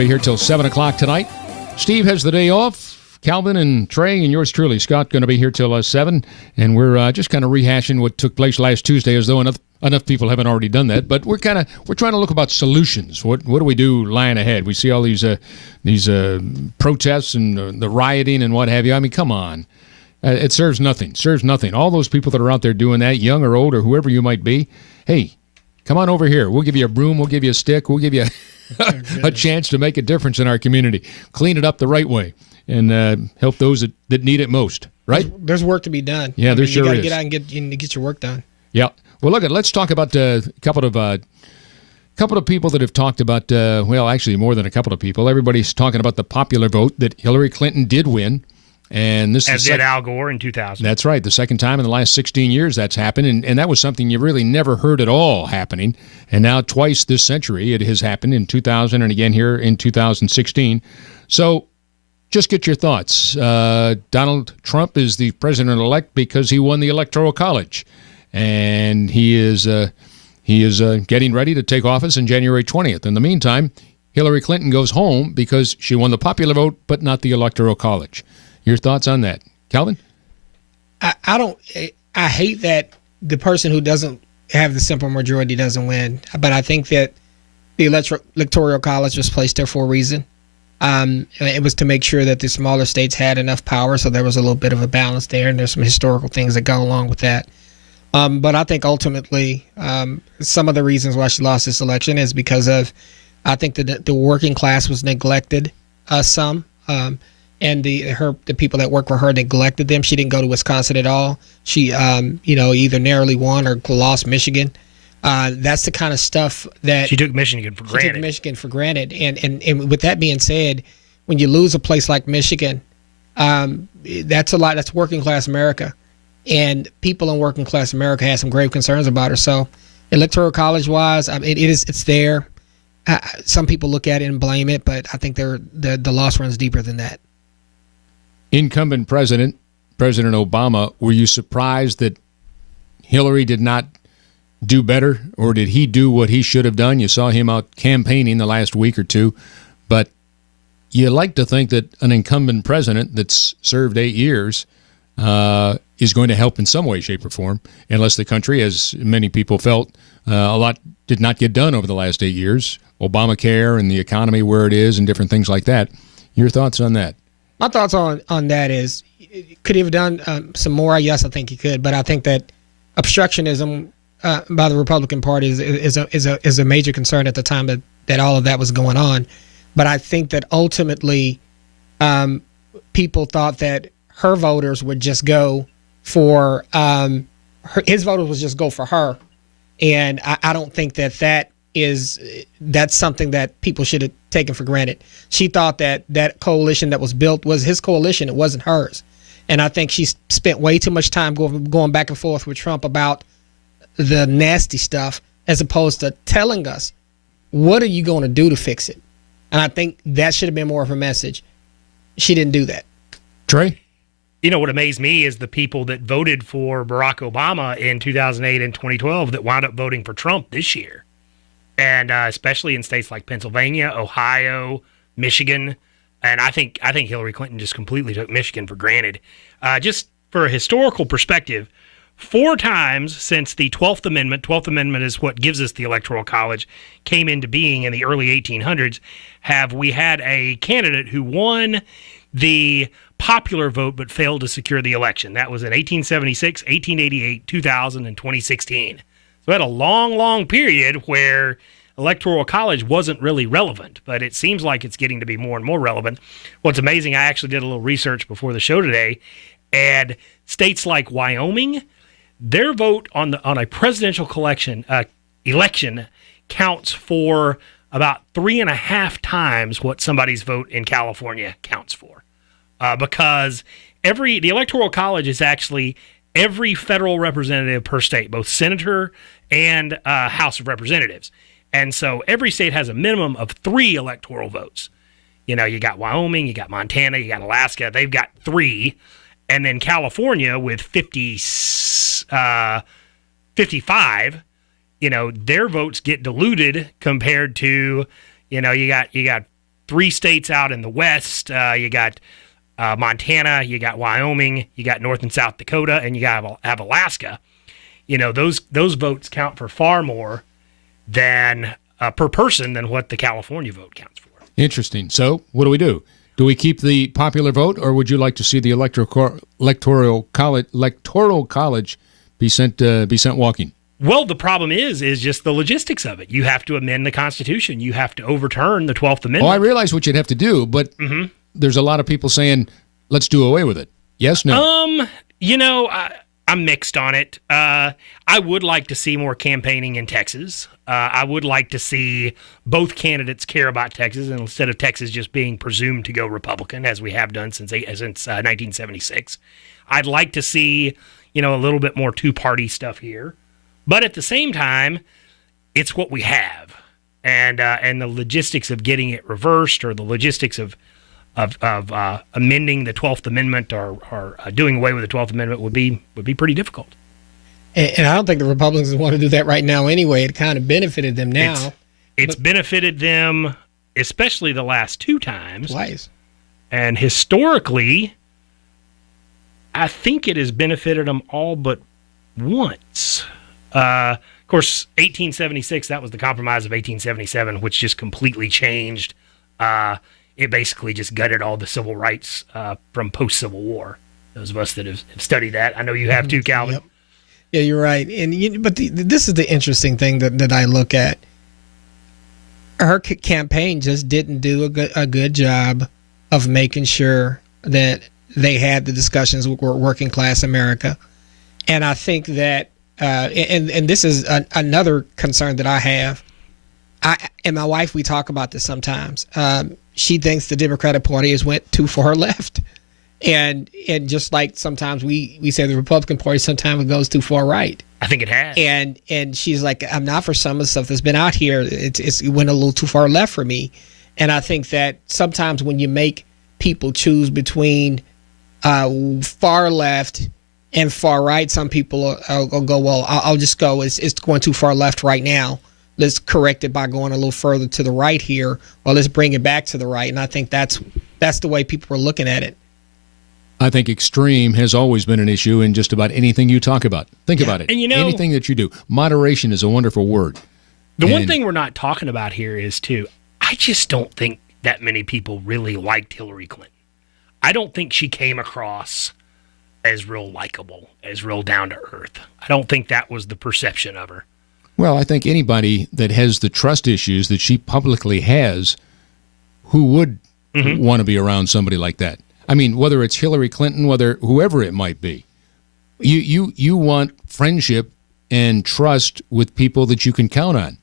Be here till 7 o'clock tonight. Steve has the day off. Calvin and Trey and yours truly, Scott, going to be here till 7. And we're just kind of rehashing what took place last Tuesday, as though enough people haven't already done that. But we're trying to look about solutions. What do we do lying ahead? We see all these protests and the rioting and what have you. I mean, come on. It serves nothing. Serves nothing. All those people that are out there doing that, young or old or whoever you might be, hey, come on over here. We'll give you a broom. We'll give you a stick. We'll give you a chance to make a difference in our community. Clean it up the right way and help those that need it most, right? There's work to be done. Yeah, there sure is. You got to get out and get your work done. Yeah. Well, let's talk about a couple of people that have talked about, actually more than a couple of people. Everybody's talking about the popular vote that Hillary Clinton did win. And this As did Al Gore in 2000. That's right. The second time in the last 16 years that's happened. And that was something you really never heard at all happening. And now twice this century it has happened, in 2000 and again here in 2016. So just get your thoughts. Donald Trump is the president-elect because he won the Electoral College. And he is getting ready to take office on January 20th. In the meantime, Hillary Clinton goes home because she won the popular vote but not the Electoral College. Your thoughts on that, Calvin? I hate that the person who doesn't have the simple majority doesn't win. But I think that the Electoral College was placed there for a reason. It was to make sure that the smaller states had enough power, so there was a little bit of a balance there, and there's some historical things that go along with that. But I think ultimately some of the reasons why she lost this election is because of, I think that the working class was neglected some. And the people that work for her neglected them. She didn't go to Wisconsin at all. She, either narrowly won or lost Michigan. That's the kind of stuff that she took Michigan for granted. And with that being said, when you lose a place like Michigan, that's a lot. That's working class America, and people in working class America have some grave concerns about her. So, Electoral College wise, it's there. Some people look at it and blame it, but I think the loss runs deeper than that. Incumbent President Obama, were you surprised that Hillary did not do better, or did he do what he should have done? You saw him out campaigning the last week or two, but you like to think that an incumbent president that's served 8 years is going to help in some way, shape, or form, unless the country, as many people felt, a lot did not get done over the last 8 years. Obamacare and the economy where it is and different things like that. Your thoughts on that? My thoughts on that is, could he have done some more? Yes, I think he could, but I think that obstructionism by the Republican Party is a major concern at the time that all of that was going on. But I think that ultimately people thought that her voters would just go for his voters would just go for her, and I don't think that's something that people should have taken for granted. She thought that coalition that was built was his coalition. It wasn't hers. And I think she spent way too much time going back and forth with Trump about the nasty stuff, as opposed to telling us, what are you going to do to fix it? And I think that should have been more of a message. She didn't do that. Trey? You know, what amazed me is the people that voted for Barack Obama in 2008 and 2012 that wound up voting for Trump this year. And especially in states like Pennsylvania, Ohio, Michigan. And I think Hillary Clinton just completely took Michigan for granted. Just for a historical perspective, 4 times since the 12th Amendment is what gives us the Electoral College, came into being in the early 1800s, have we had a candidate who won the popular vote but failed to secure the election. That was in 1876, 1888, 2000, and 2016. So we had a long, long period where Electoral College wasn't really relevant, but it seems like it's getting to be more and more relevant. What's amazing, I actually did a little research before the show today, and states like Wyoming, their vote on a presidential election counts for about 3.5 times what somebody's vote in California counts for, because the Electoral College is actually every federal representative per state, both senator and House of Representatives. And so every state has a minimum of 3 electoral votes. You know, you got Wyoming, you got Montana, you got Alaska. They've got 3. And then California with 55, you know, their votes get diluted compared to, you know, you got 3 states out in the West. You got Montana, you got Wyoming, you got North and South Dakota, and you got have Alaska. Those votes count for far more than per person than what the California vote counts for. Interesting. So what do we do? Do we keep the popular vote, or would you like to see the electoral college be sent walking? Well, the problem is just the logistics of it. You have to amend the Constitution. You have to overturn the 12th Amendment. Oh, I realize what you'd have to do, but there's a lot of people saying, let's do away with it. Yes, no? I'm mixed on it. I would like to see more campaigning in Texas. I would like to see both candidates care about Texas, and instead of Texas just being presumed to go Republican, as we have done since 1976. I'd like to see, a little bit more two-party stuff here. But at the same time, it's what we have. And the logistics of getting it reversed, or the logistics of amending the 12th Amendment or doing away with the 12th Amendment would be pretty difficult. And I don't think the Republicans want to do that right now anyway. It kind of benefited them now. It's benefited them, especially the last 2 times. Twice. And historically, I think it has benefited them all but once. Of course, 1876, that was the Compromise of 1877, which just completely changed. It basically just gutted all the civil rights from post-Civil War. Those of us that have studied that. I know you have too, Calvin. Yep. Yeah, you're right. But this is the interesting thing that I look at. Her campaign just didn't do a good job of making sure that they had the discussions with working class America. And I think that, and this is another concern that I have. I and my wife, we talk about this sometimes. She thinks the Democratic Party has went too far left. And just like sometimes we say the Republican Party sometimes goes too far right. I think it has. And she's like, I'm not for some of the stuff that's been out here. It went a little too far left for me. And I think that sometimes when you make people choose between far left and far right, some people will go, well, I'll just go. It's going too far left right now. Let's correct it by going a little further to the right here, or let's bring it back to the right. And I think that's the way people are looking at it. I think extreme has always been an issue in just about anything you talk about. Think about it. And anything that you do. Moderation is a wonderful word. One thing we're not talking about here is, too, I just don't think that many people really liked Hillary Clinton. I don't think she came across as real likable, as real down to earth. I don't think that was the perception of her. Well, I think anybody that has the trust issues that she publicly has, who would want to be around somebody like that? I mean, whether it's Hillary Clinton, whoever it might be, you want friendship and trust with people that you can count on.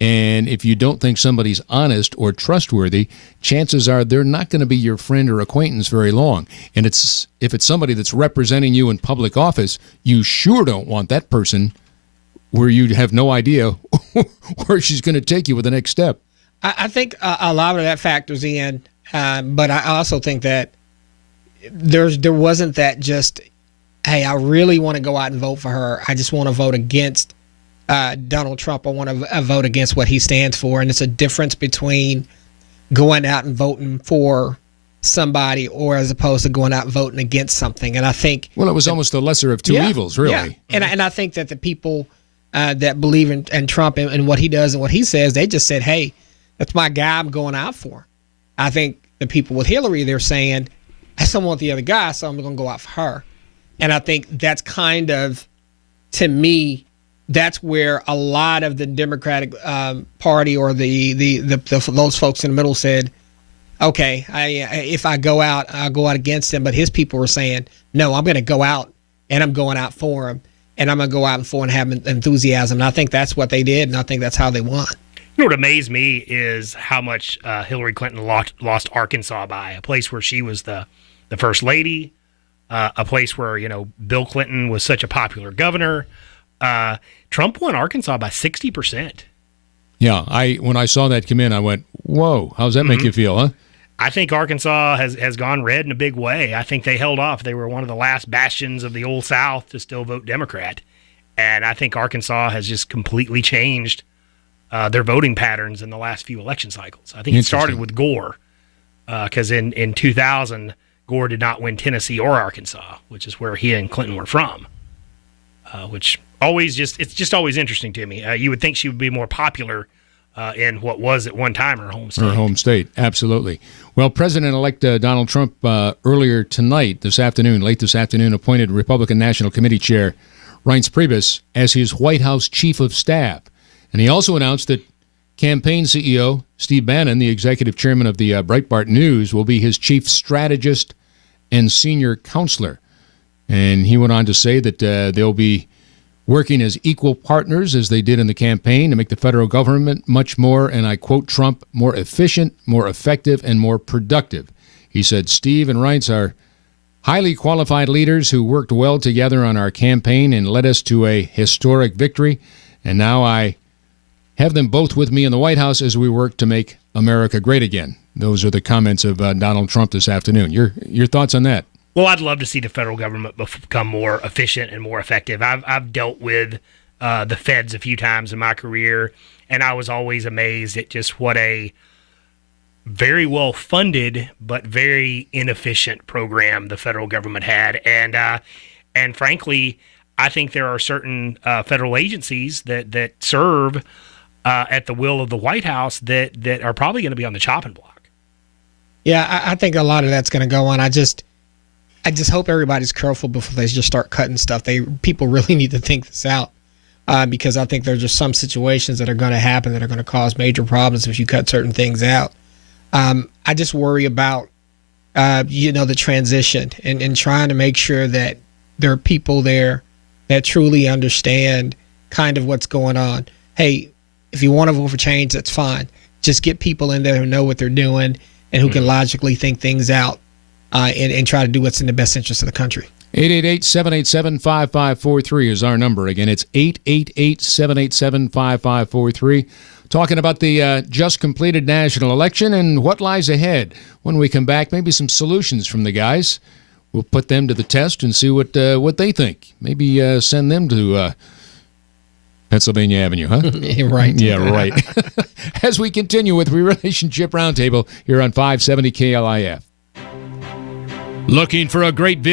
And if you don't think somebody's honest or trustworthy, chances are they're not going to be your friend or acquaintance very long. And if it's somebody that's representing you in public office, you sure don't want that person where you have no idea where she's going to take you with the next step. I think a lot of that factors in, but I also think that there wasn't that just, hey, I really want to go out and vote for her. I just want to vote against Donald Trump. I want to vote against what he stands for. And it's a difference between going out and voting for somebody or as opposed to going out and voting against something. And I think... Well, it was almost the lesser of two evils, really. Yeah. And I think that the people that believe in Trump and what he does and what he says, they just said, hey, that's my guy I'm going out for. I think the people with Hillary, they're saying, I still want the other guy, so I'm going to go out for her. And I think that's kind of, to me, that's where a lot of the Democratic Party or those folks in the middle said, okay, if I go out, I'll go out against him. But his people were saying, no, I'm going to go out and I'm going out for him. And I'm going to go out and have enthusiasm. And I think that's what they did, and I think that's how they won. You know what amazed me is how much Hillary Clinton lost Arkansas by, a place where she was the first lady, a place where, Bill Clinton was such a popular governor. Trump won Arkansas by 60%. Yeah, when I saw that come in, I went, whoa, how does that make you feel, huh? I think Arkansas has gone red in a big way. I think they held off. They were one of the last bastions of the old South to still vote Democrat. And I think Arkansas has just completely changed their voting patterns in the last few election cycles. I think it started with Gore. because in 2000, Gore did not win Tennessee or Arkansas, which is where he and Clinton were from. Which it's just always interesting to me. You would think she would be more popular in what was at one time her home state. Her home state, absolutely. Well, President-elect Donald Trump late this afternoon, appointed Republican National Committee Chair Reince Priebus as his White House Chief of Staff. And he also announced that campaign CEO Steve Bannon, the executive chairman of the Breitbart News, will be his chief strategist and senior counselor. And he went on to say that they'll be working as equal partners as they did in the campaign to make the federal government much more, and I quote Trump, more efficient, more effective, and more productive. He said, Steve and Reince are highly qualified leaders who worked well together on our campaign and led us to a historic victory. And now I have them both with me in the White House as we work to make America great again. Those are the comments of Donald Trump this afternoon. Your thoughts on that? Well, I'd love to see the federal government become more efficient and more effective. I've dealt with the feds a few times in my career, and I was always amazed at just what a very well funded but very inefficient program the federal government had. And frankly, I think there are certain federal agencies that serve at the will of the White House that are probably going to be on the chopping block. Yeah, I think a lot of that's going to go on. I just hope everybody's careful before they just start cutting stuff. People really need to think this out because I think there's just some situations that are going to happen that are going to cause major problems if you cut certain things out. I just worry about, the transition and trying to make sure that there are people there that truly understand kind of what's going on. Hey, if you want to vote for change, that's fine. Just get people in there who know what they're doing and who can logically think things out. And try to do what's in the best interest of the country. 888-787-5543 is our number. Again, it's 888-787-5543. Talking about the just completed national election and what lies ahead. When we come back, maybe some solutions from the guys. We'll put them to the test and see what they think. Maybe send them to Pennsylvania Avenue, huh? Right. Yeah, right. As we continue with Relationship Roundtable here on 570 KLIF. Looking for a great video?